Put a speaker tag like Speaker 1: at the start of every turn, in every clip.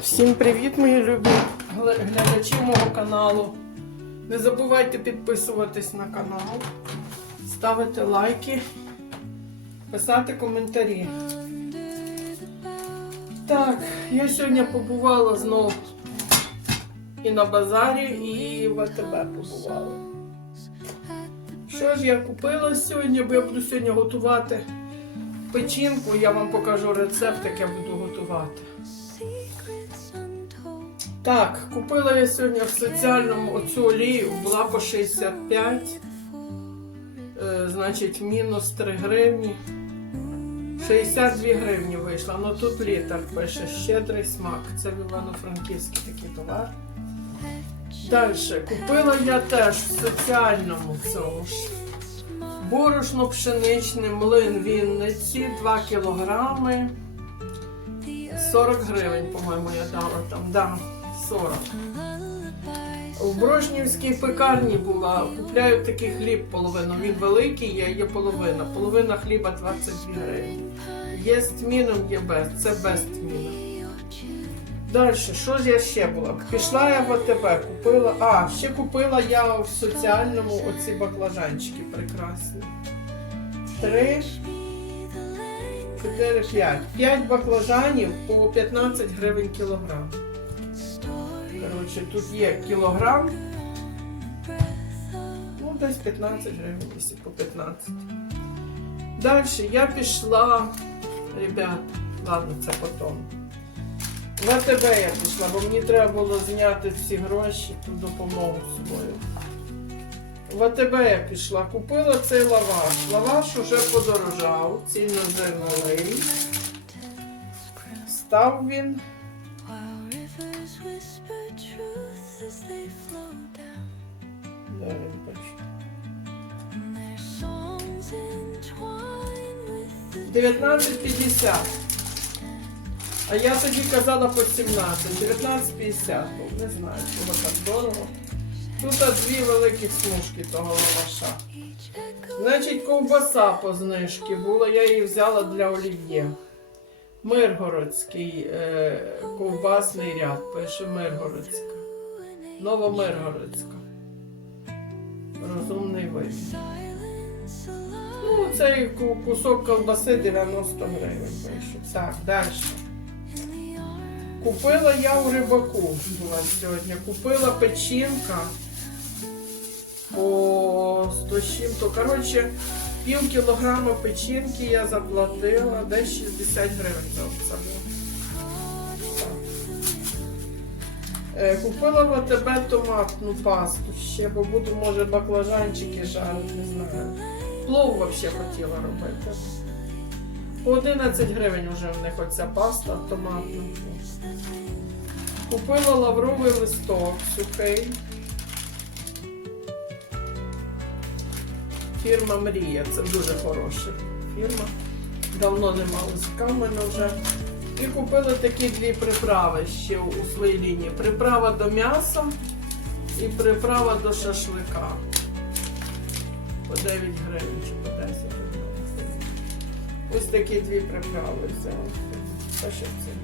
Speaker 1: Всім привіт, мої любі глядачі мого каналу. Не забувайте підписуватись на канал, ставити лайки, писати коментарі. Так, я сьогодні побувала знов і на базарі, і в АТБ побувала. Що ж я купила сьогодні, бо я буду сьогодні готувати печінку, я вам покажу рецепт, як я буду готувати. Так, купила я сьогодні в соціальному оцю олію, була по 65, е, значить, мінус 3 гривні. 62 гривні вийшла, ну тут літр пише щедрий смак. Це в Івано-Франківський такий товар. Далі, купила я теж в соціальному цьому ж. Борошно пшеничне, млин Вінниці, 2 кілограми. 40 гривень, по-моєму, я дала там. Да, 40. В Брошнівській пекарні була. Купляю такий хліб половину. Він великий, є, є половина. Половина хліба 22 гривні. Є з тміном, є без. Це без тміна. Далі, що ж я ще була? Пішла я в АТБ, купила. А, ще купила я в соціальному оці баклажанчики прекрасні. Три, чотири, п'ять. П'ять баклажанів по 15 гривень кілограм. Коротше, тут є кілограм. Ну, десь 15 гривень, якщо по 15. Далі я пішла, ребят, ладно, це потім. В АТБ я пішла, бо мені треба було зняти всі гроші, ту допомогу свою. В АТБ я пішла, купила цей лаваш. Лаваш уже подорожав, цільнозерновий. Став він 19,50. А я тоді казала по 17. 19,50. Ну, не знаю, чого так дорого. Тут дві великі смужки того лаваша. Значить, ковбаса по знижці була, я її взяла для олів'є. Миргородський е, ковбасний ряд, пише Миргородська. Новомиргородська. Розумний вибір. Ну, цей кусок ковбаси 90 гривень вийшов. Так, далі. Купила я у рибаку була сьогодні. Купила печінка по 100 чим-то. Коротше, пів кілограма печінки я заплатила, десь 60 гривень. Так. Е, Купила в АТБ томатну пасту ще, бо буду, може, баклажанчики жарити, не знаю. Плов взагалі хотіла робити. По 11 гривень вже в них оця паста томатна. Купила лавровий листок сухий. Фірма Мрія. Це дуже хороша фірма. Давно нема листка в мене вже. І купила такі дві приправи ще у своїй лінії. Приправа до м'яса і приправа до шашлика. По 9 гривень чи по 10 гривень. Ось такі дві приправи взяла. Та що це?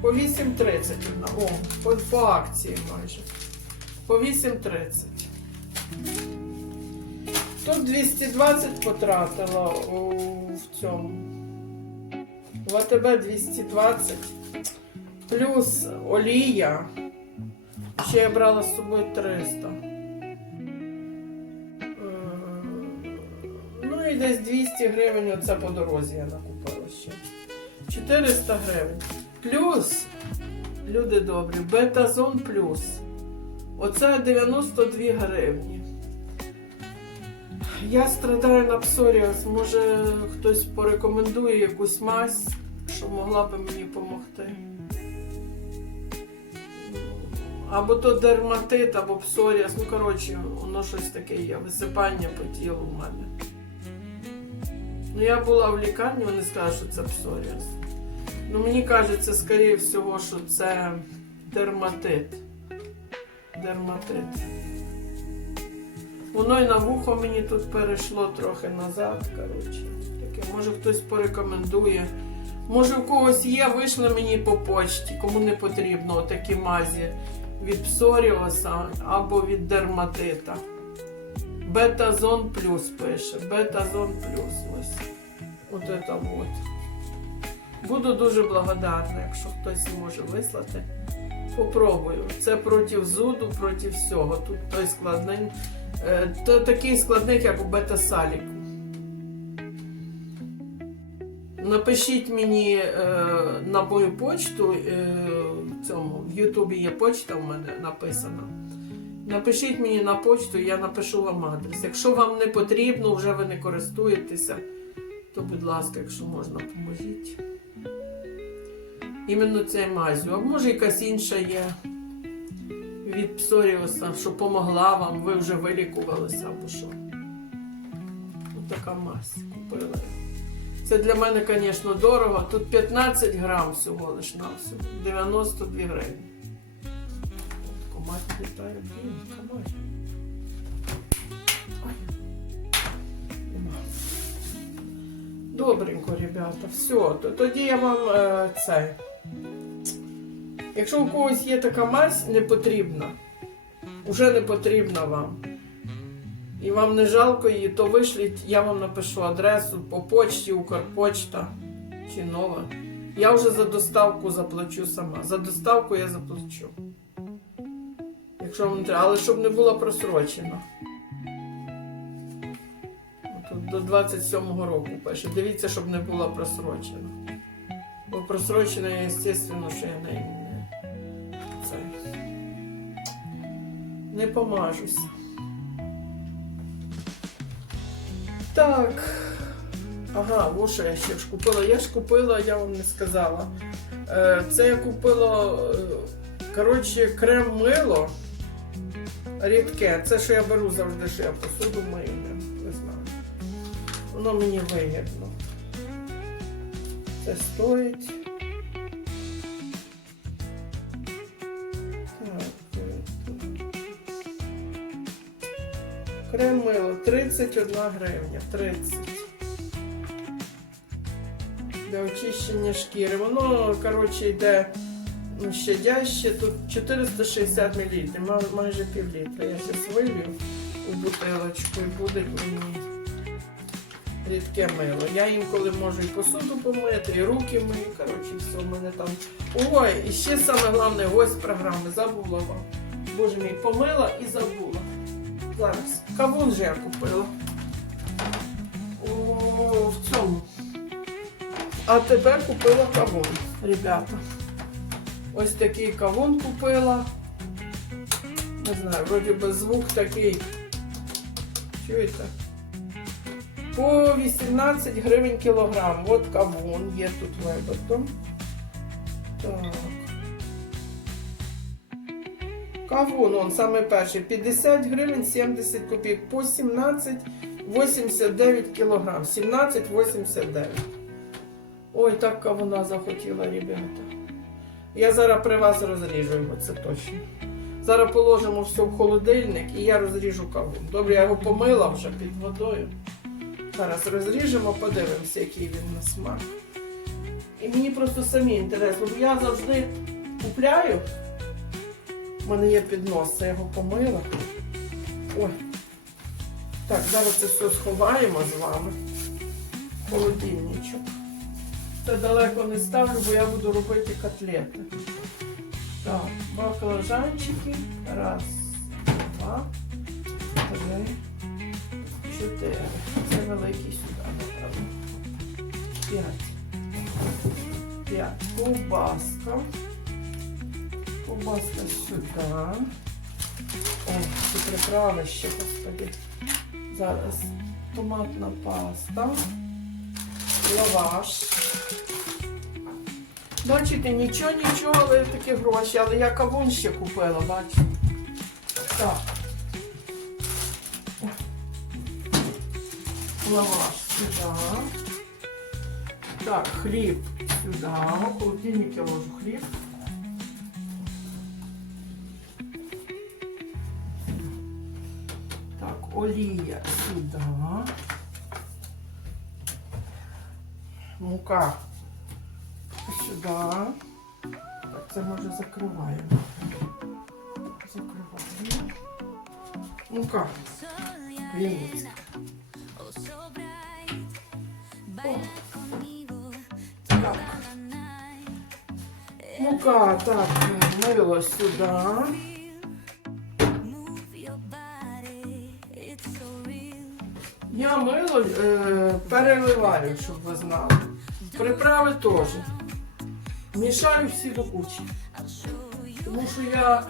Speaker 1: По 8,30 одна. О, по, по акції майже. По 8,30. Тут 220 потратила у, в цьому. В АТБ 220. Плюс олія. Ще я брала з собою 300. Десь 200 гривень оце по дорозі я накупила ще. 400 гривень. Плюс, люди добрі, бетазон плюс. Оце 92 гривні. Я страдаю на псоріаз. Може хтось порекомендує якусь мазь, що могла би мені допомогти. Або то дерматит, або псоріаз. Ну, коротше, воно щось таке є. Висипання по тілу в мене. Ну, я була в лікарні, вони сказали, що це псоріаз. Ну, мені кажеться, скоріше всього, що це дерматит. Дерматит. Воно і на вухо мені тут перейшло трохи назад. Коротше. Таке, може хтось порекомендує. Може, у когось є, вийшли мені по почті, кому не потрібно такі мазі від псоріоса або від дерматита. Бетазон плюс пише. Бетазон плюс. Ось. От це от. Буду дуже благодарна, якщо хтось може вислати. Попробую. Це проти зуду, проти всього. Тут той складний, е, то такий складник, як у бета-саліку. Напишіть мені е, на мою почту, е, в цьому, в Ютубі є почта у мене написана. Напишіть мені на почту, я напишу вам адрес. Якщо вам не потрібно, вже ви не користуєтеся, то, будь ласка, якщо можна, поможіть. Іменно цей мазю. А може якась інша є від псоріуса, що помогла вам, ви вже вилікувалися або що. Ось така мазь купила. Це для мене, звісно, дорого. Тут 15 грам всього лиш на всього. 92 гривні. От комать літає, блін. Нема. Добренько, ребята, все. То- Тоді я вам е, це. Якщо у когось є така мазь не потрібна, уже не потрібна вам. І вам не жалко її, то вишліть, я вам напишу адресу по почті, Укрпочта чи нова. Я вже за доставку заплачу сама. За доставку я заплачу. Якщо вам треба, але щоб не було просрочено. Тут до 27-го року пише. Дивіться, щоб не було просрочено. Бо просрочено, звісно, що я не, це, не помажуся. Так. Ага, во що я ще ж купила. Я ж купила, я вам не сказала. Е, Це я купила, е, коротше, крем мило рідке. Це що я беру завжди, що я посуду мию. Не знаю. Воно мені вигідно. Це стоїть. Крем мило 31 гривня. 30. Для очищення шкіри. Воно, коротше, йде щадяще. Тут 460 мл, май- майже пів літра. Я зараз вилью у бутилочку і буде мені рідке мило. Я інколи можу і посуду помити, і руки мию. Коротше, все в мене там. Ой, і ще саме головне гость програми. Забула вам. Боже мій, помила і забула. Зараз. Кавун же я купила. О, в цьому. А тепер купила кавун, ребята. Ось такий кавун купила. Не знаю, вроді би звук такий. Чуєте? По 18 гривень кілограм. От кавун є тут вибито. Так. Кавун, он саме перший. 50 гривень 70 копійок. По 17,89 кілограм. 17,89. Ой, так кавуна захотіла, ребята. Я зараз при вас розріжу його, це точно. Зараз положимо все в холодильник і я розріжу кавун. Добре, я його помила вже під водою. Зараз розріжемо, подивимося, який він на смак. І мені просто самі інтересно, бо я завжди купляю. У мене є піднос, я його помила. Ой. Так, зараз це все сховаємо з вами. в Холодильничок. Це далеко не ставлю, бо я буду робити котлети. Так, баклажанчики. Раз, два, три, чотири. Це великий сюди, напевно. П'ять. П'ять. Ковбаска. Ковбаска сюди. О, ці приправи ще, господи. Зараз томатна паста. Лаваш. Бачите, нічого, нічого, але такі гроші. Але я кавун ще купила, бачите. Так. Лаваш сюди. Так, хліб сюди. В холодильник я ложу хліб. Так, олія сюди. Мука сюди. Так, це може закриваємо. Закриваємо. Вінницька. Так. Мука, так, мило сюди. Я мило е, переливаю, щоб ви знали. Приправи теж. Мішаю всі до кучі. Тому що я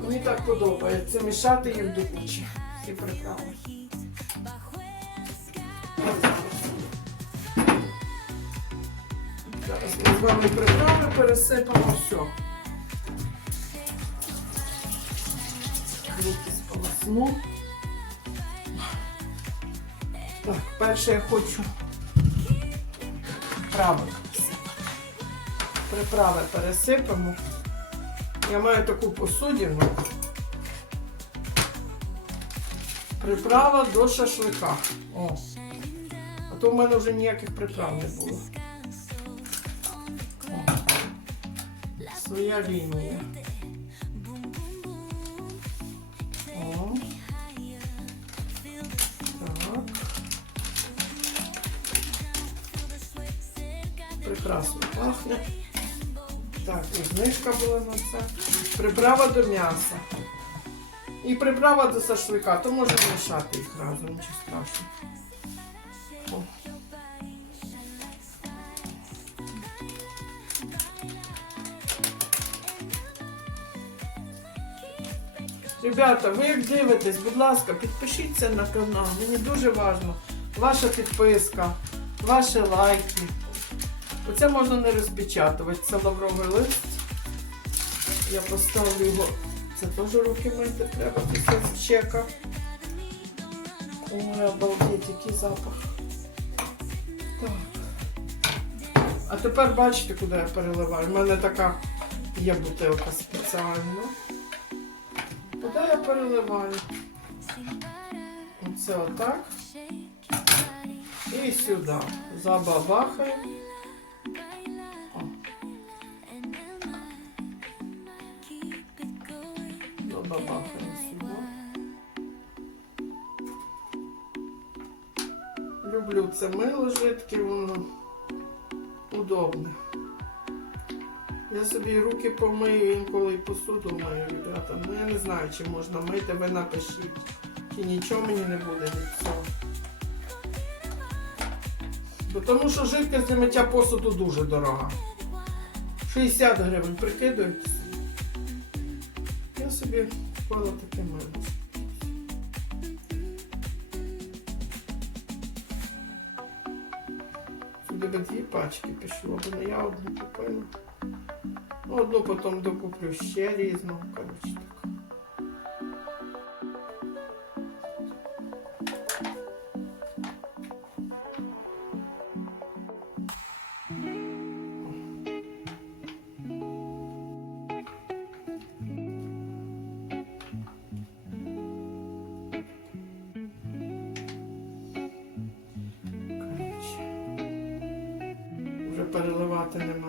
Speaker 1: мені так подобається мішати їх до кучі. Всі приправи. Зараз ми з вами приправи пересипемо все. Руки сполосну. Так, перше я хочу приправи. Приправи пересипемо. Я маю таку посудину. Приправа до шашлика. О. А то в мене вже ніяких приправ не було. Своя лінія. Пахне. Так, і знижка була на це. Приправа до м'яса. І приправа до шашлика, то можна мішати їх разом, нічого страшного. Ребята, ви як дивитесь, будь ласка, підпишіться на канал. Мені дуже важливо. Ваша підписка, ваші лайки. Оце можна не розпечатувати. Це лавровий лист. Я поставлю його. Це теж руки мити треба після чека. Ой, обалдеть, який запах. Так. А тепер бачите, куди я переливаю. У мене така є бутилка спеціальна. Куди я переливаю? Оце отак. І сюди. Забабахаю. Люблю це мило жидке, воно удобне. Я собі руки помию, інколи і посуду мию, ребята. Ну я не знаю, чи можна мити, ви напишіть. Чи нічого мені не буде від цього. Бо тому що жидкість для миття посуду дуже дорога. 60 гривень прикидуєте. Я собі купила таке мило. Пачки пішло, бо не я одну купила. Ну, Одну потім докуплю ще різну. Коротше.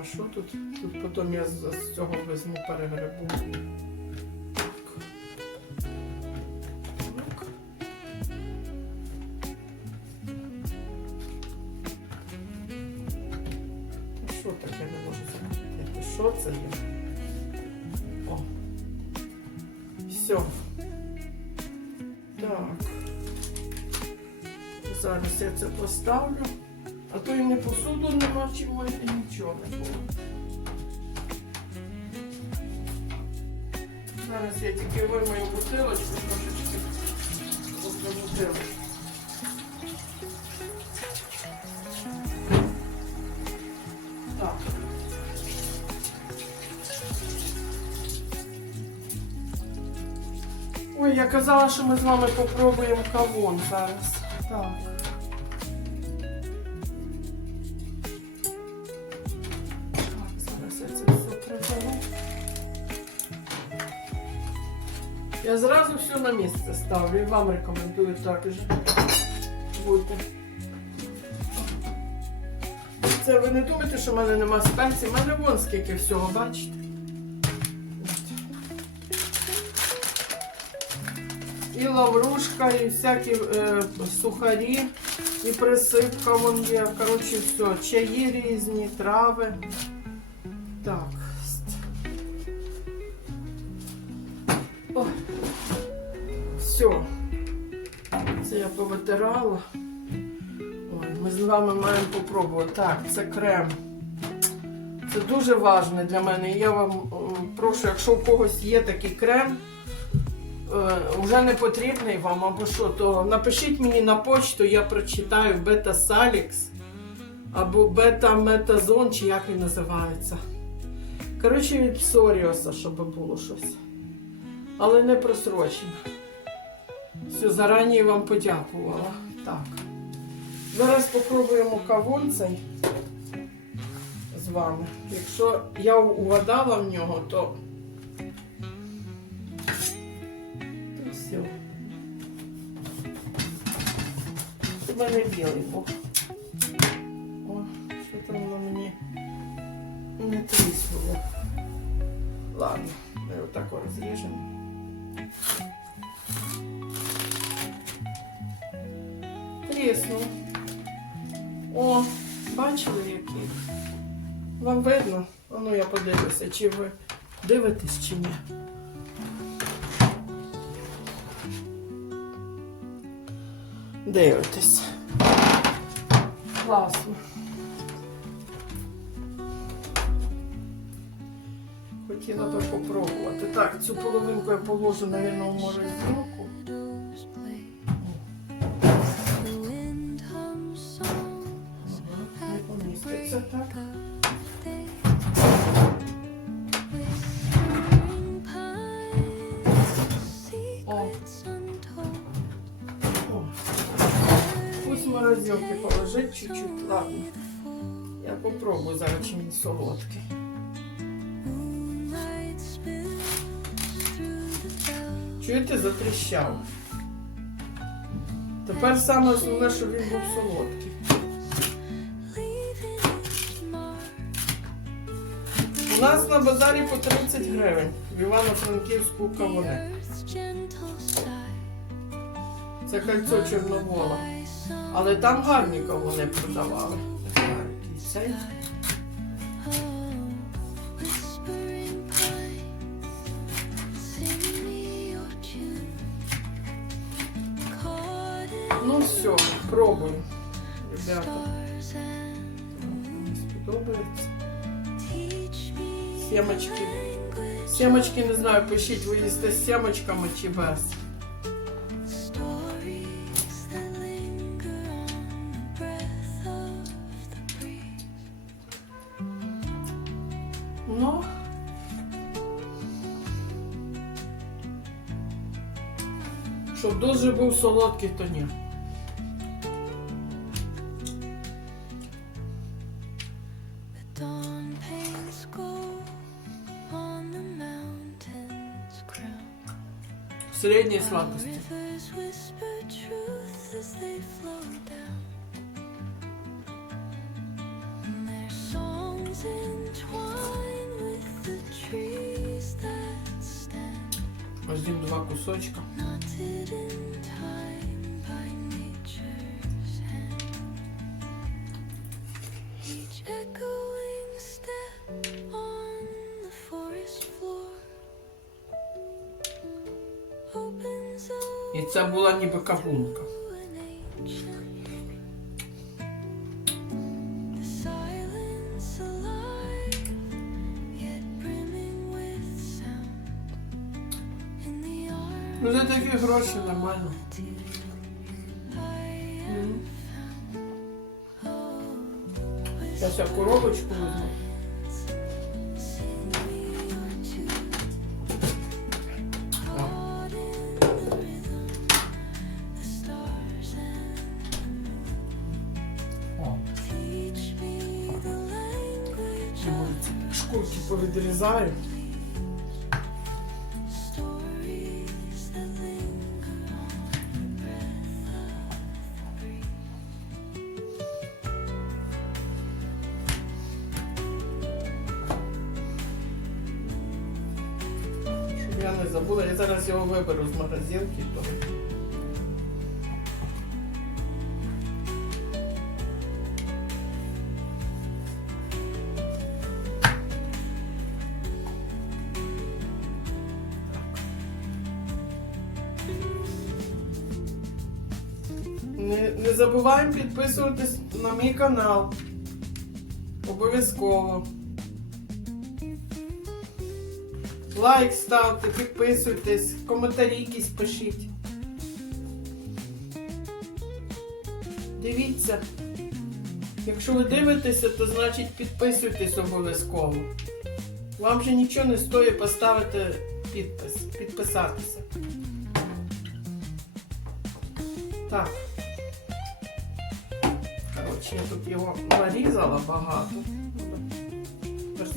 Speaker 1: Що тут. Тут потім я з, цього візьму перегребу. Та Що таке не можу закрутити? Що це є? Все. Так. Зараз я це поставлю. А то і не посуду нема чого, і нічого не було. Зараз я тільки вимою бутилочку трошечки. Ось бутилочку. Так. Ой, я казала, що ми з вами попробуємо кавун зараз. Так, Зразу все на місце ставлю і вам рекомендую так же бути. Це ви не думаєте, що в мене нема спецій? У мене вон скільки всього, бачите? І лаврушка, і всякі е, сухарі, і присипка вон є. Коротше, все. Чаї різні, трави. Повитирала. Ой, ми з вами маємо попробувати. Так, це крем. Це дуже важливо для мене. Я вам прошу, якщо у когось є такий крем, е, вже не потрібний вам або що, то напишіть мені на почту, я прочитаю бета Салікс або бета Метазон, чи як він називається. Коротше, від Псоріоса, щоб було щось. Але не просрочено. Все, зарані вам подякувала. Так. Зараз спробуємо кавун цей з вами. Якщо я угадала в нього, то то все. У мене білий був. О, що там воно мені не тріснуло. Ладно, ми отак розріжемо. Тріснув. О, бачили які? Вам видно? А ну я подивлюся, чи ви дивитесь чи ні. Дивитесь. Класно. Хотіла би попробувати. Так, цю половинку я положу, мабуть, в морозилку. Морозилки положить чуть-чуть, ладно. Я попробую зараз, чи солодкий. Чуєте, затріщав. Тепер саме основне, щоб він був солодкий. У нас на базарі по 30 гривень. В Івано-Франківську кавуни. Це кольцо Чорновола. Але там гарні кавуни продавали. Цей. Ну все, пробую, ребята. Сподобається. Семочки. Семочки, не знаю, пишіть, ви їсте з семочками чи без. солодкий, то
Speaker 2: не Средней сладкости.
Speaker 1: Возьмем два кусочка.
Speaker 2: In the arms
Speaker 1: Ну за такі гроші нормально. Зараз я коробочку візьму.
Speaker 2: нарізаю.
Speaker 1: Я не забыла, я зараз его виберу из магазинки. Забуваємо підписуватись на мій канал. Обов'язково. Лайк ставте, підписуйтесь, коментарі якісь пишіть. Дивіться. Якщо ви дивитеся, то значить підписуйтесь обов'язково. Вам же нічого не стоїть поставити підпис, підписатися. Так. Коротше, я тут його нарізала багато. Треба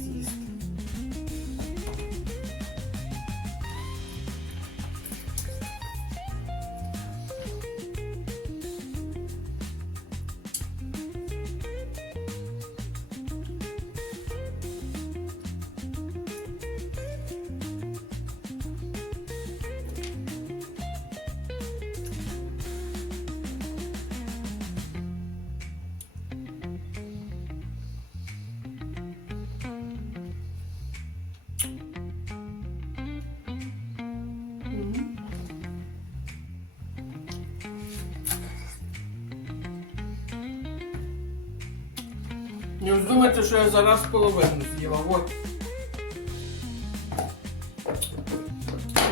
Speaker 1: Не вздумайте, що я зараз половину з'їла. Вот.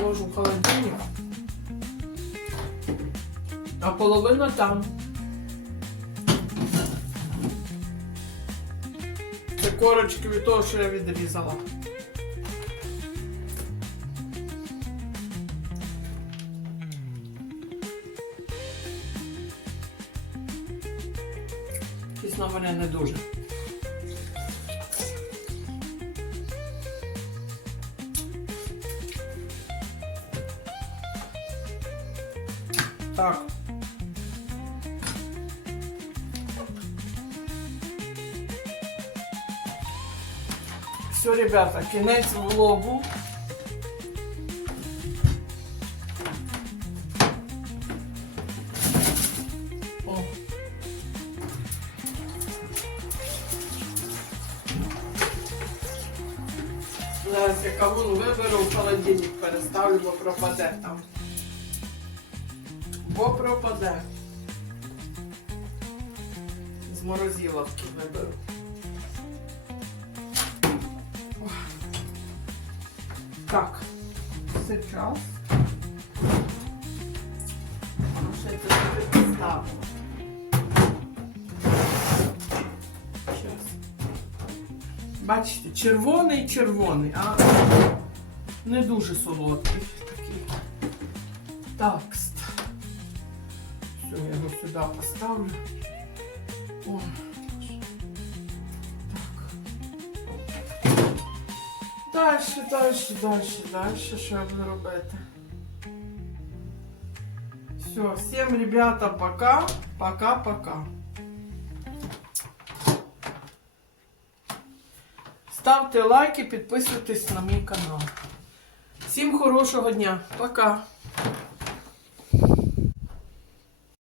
Speaker 1: Ложу в холодильник. А половина там. Це корочки від того, що я відрізала. Все, ребята, кінець влогу. О. Зараз я кавун виберу, в холодильник переставлю, бо пропаде там. Бачите, червоний червоний, а не дуже солодкий такий. Так. Все, я його сюди поставлю. О. Так. Дальше, дальше, дальше, дальше, що я буду робити? Все, всем, ребята, пока, пока, Ставте лайки, підписуйтесь на мій канал. Всім хорошого дня. Пока.